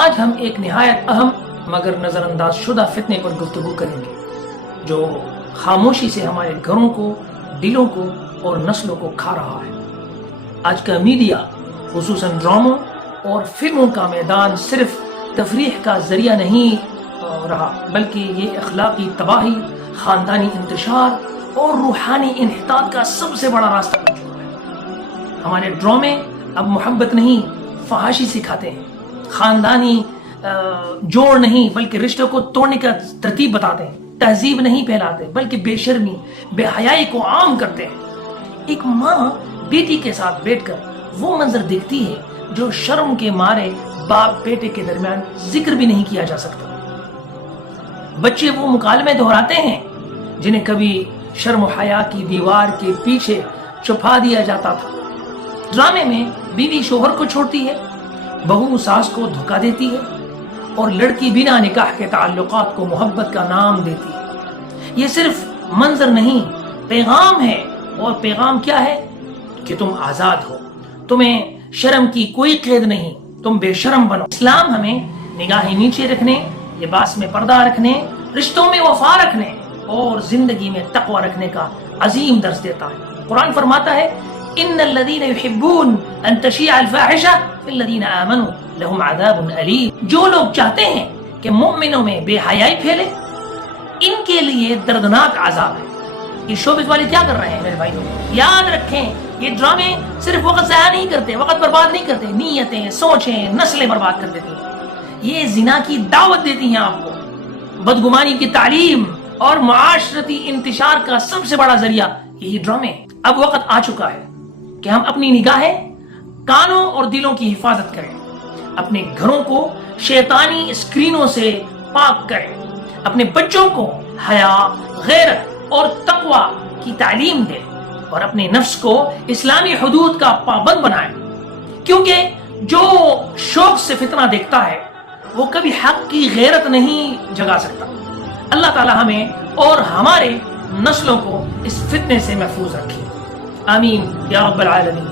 آج ہم ایک نہایت اہم مگر نظر انداز شدہ فتنے پر گفتگو کریں گے جو خاموشی سے ہمارے گھروں کو، دلوں کو اور نسلوں کو کھا رہا ہے۔ آج کا میڈیا خصوصاً ڈراموں اور فلموں کا میدان صرف تفریح کا ذریعہ نہیں رہا، بلکہ یہ اخلاقی تباہی، خاندانی انتشار اور روحانی انحطاط کا سب سے بڑا راستہ بن چکا ہے۔ ہمارے ڈرامے اب محبت نہیں، فحاشی سکھاتے ہیں، خاندانی جوڑ نہیں بلکہ رشتوں کو توڑنے کا ترتیب بتاتے ہیں، تہذیب نہیں پھیلاتے بلکہ بے شرمی، بے حیائی کو عام کرتے ہیں۔ ایک ماں بیٹی کے ساتھ بیٹھ کر وہ منظر دیکھتی ہے جو شرم کے مارے باپ بیٹے کے درمیان ذکر بھی نہیں کیا جا سکتا۔ بچے وہ مکالمے دہراتے ہیں جنہیں کبھی شرم و حیا کی دیوار کے پیچھے چھپا دیا جاتا تھا۔ ڈرامے میں بیوی شوہر کو چھوڑتی ہے، بہو ساس کو دھوکا دیتی ہے اور لڑکی بنا نکاح کے تعلقات کو محبت کا نام دیتی ہے۔ یہ صرف منظر نہیں، پیغام ہے۔ اور پیغام کیا ہے؟ کہ تم آزاد ہو، تمہیں شرم کی کوئی قید نہیں، تم بے شرم بنو۔ اسلام ہمیں نگاہیں نیچے رکھنے، لباس میں پردہ رکھنے، رشتوں میں وفا رکھنے اور زندگی میں تقوی رکھنے کا عظیم درس دیتا ہے۔ قرآن فرماتا ہے ان الذين يحبون ان تشيع الفاحشة في الذين آمنوا لهم عذاب أليم۔ جو لوگ چاہتے ہیں کہ مومنوں میں بے حیائی پھیلے، ان کے لیے دردناک عذاب ہے۔ یہ شوبز والے کیا کر رہے ہیں میرے بھائیوں؟ یاد رکھیں یہ ڈرامے صرف وقت ضائع نہیں کرتے، وقت برباد نہیں کرتے، نیتیں، سوچیں، نسلیں برباد کر دیتی ہیں۔ یہ زنا کی دعوت دیتی ہیں آپ کو، بدگمانی کی تعلیم اور معاشرتی انتشار کا سب سے بڑا ذریعہ یہی ڈرامے۔ اب وقت آ چکا ہے کہ ہم اپنی نگاہیں، کانوں اور دلوں کی حفاظت کریں، اپنے گھروں کو شیطانی اسکرینوں سے پاک کریں، اپنے بچوں کو حیا، غیرت اور تقوی کی تعلیم دیں اور اپنے نفس کو اسلامی حدود کا پابند بنائیں، کیونکہ جو شوق سے فتنہ دیکھتا ہے وہ کبھی حق کی غیرت نہیں جگا سکتا۔ اللہ تعالی ہمیں اور ہمارے نسلوں کو اس فتنے سے محفوظ رکھے، آمین یا رب العالمین۔